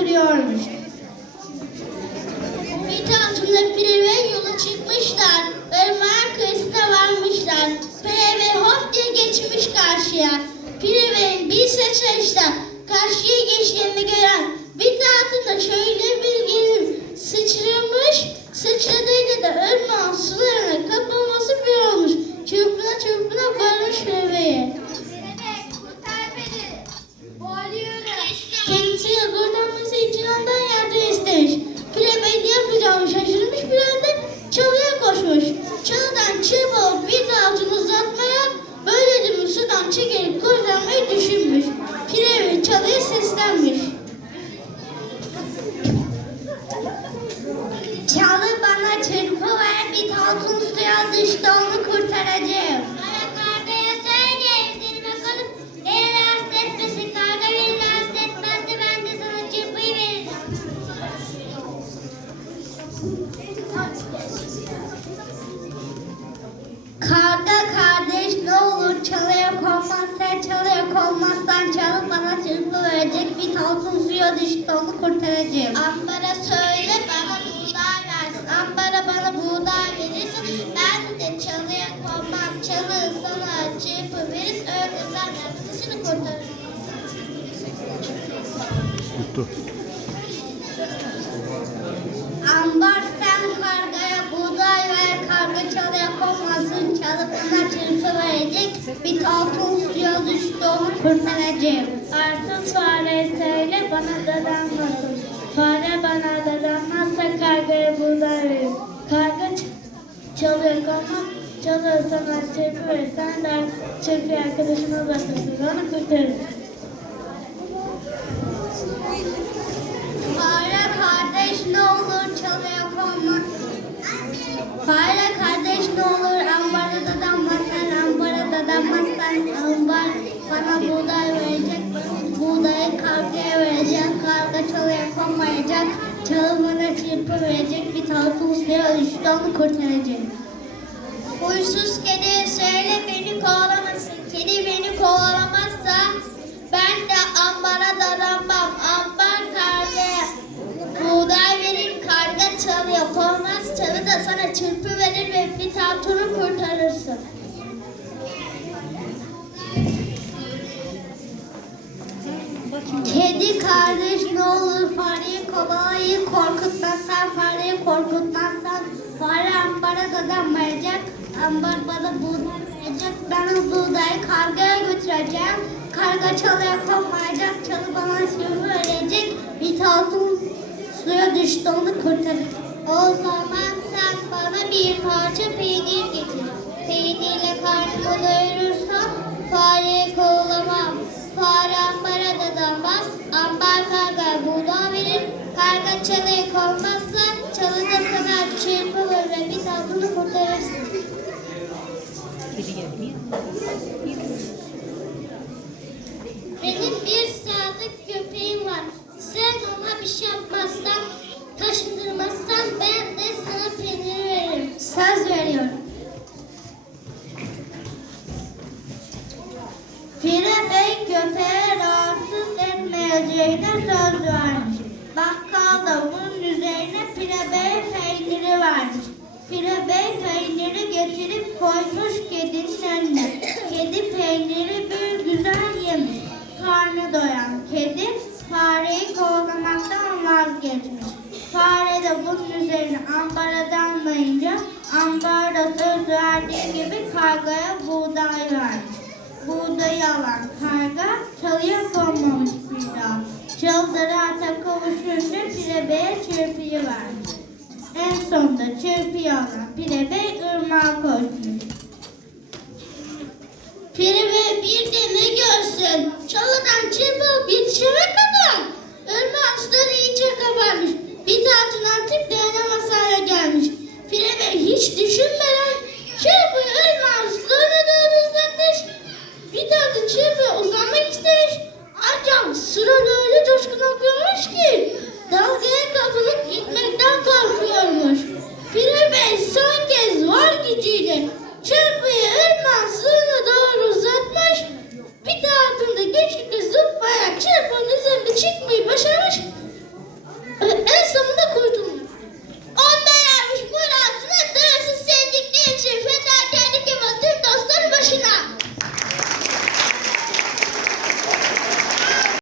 kırıyormuş. Vita Hatun'la Pire ve yola çıkmışlar. Irmağın kıyısına varmışlar. Pire ve hop diye geçmiş karşıya. Pire ve bir sıçrayışta karşıya geçtiğini gören Vita Hatun şöyle bir gelip sıçramış. Sıçradığıyla da ırmağın sularına kapılması bir olmuş. Çırpına çırpına varmış bebeğe. Yapacağını şaşırmış bir anda çalıya koşmuş. Çalıdan çırpılıp bir altını uzatmaya böylece sudan çekilip kurtarmayı düşünmüş. Plebey çalıya seslenmiş. Çalı bana çırpı ver bir altın suya düştü onu kurtaracağım. Karga kardeş ne olur çalıya konmazsan çalıya konmazsan çalı bana çırpı verecek bir altın suya düştü onu kurtaracağım. Ambara söyle bana buğday versin. Ambara bana buğday verirsin. Ben de çalıya konmam. Çalı sana çırpı verir. Öyle sen arkadaşını kurtarırsın. Tuttu. Ambar sen kargaya buğday ver, karga çalıya konmasın, çalı bana çırpı bir altın suya düştü onu kurtaracağım. Arsız fare söyle bana dadanmasın. Fare bana dadanmazsa kargaya buğday verir. Karga çalıyor ama çalıyor sana çırpı verir. Sen de çırpı arkadaşına uzatırsın. Onu kurtarırsın. Konmayacak, çalı bana çırpı verecek, bir suya düştü onu kurtaracağım. Huysuz kedi söyle beni kovalamasın. Kedi beni kovalamazsa ben de ambara dadanmam. Ambar kargaya buğday verir, karga çalıyor. Kovmaz çalı da sana çırpı verir ve bir tatunu kurtarırsın. Kedi kardeş ne olur fareyi kovalayı korkutmazsan fareyi korkutmazsan fare ambara dadanmayacak ambar bana buğday verecek ben o buğdayı kargaya götüreceğim karga çalıya konmayacak çalı bana suyu verecek bir altın suya düştü onu kurtarır o zaman sen bana bir parça peynir getir. Peynirle karnımı doyurursam fareyi kovalamam. Fare ambara dadanmaz, y getirip koymuş kedinin önüne. Kedi peyniri bir güzel yemiş. Karnı doyan kedi fareyi kovalamaktan vazgeçmiş. Fare de bunun üzerine ambara dalmayınca ambarda söz verdiği gibi kargaya buğday vermiş. Buğdayı alan karga çalıya konmamış bir daha. Çalda rahata kavuşunca Pirebe'ye çırpıyı vermiş. En sonunda çırpı yanan pire ve ırmağa koşmuş. Piri ve bir de ne görsün? Çalıdan çırpılıp yetişene kadar. Irmağın suları iyice kabarmış. Bir tacından tip dayanamaz hale gelmiş. Pire ve hiç düşünmeden çırpı ırmağın sularına doğru uzanmış. Bir tacı çırpı uzanmak istemiş. Ancak sular öyle coşkun okuyormuş ki dalgaya kapılıp gitmekten korkuyor. Fire Bey son kez var gücü.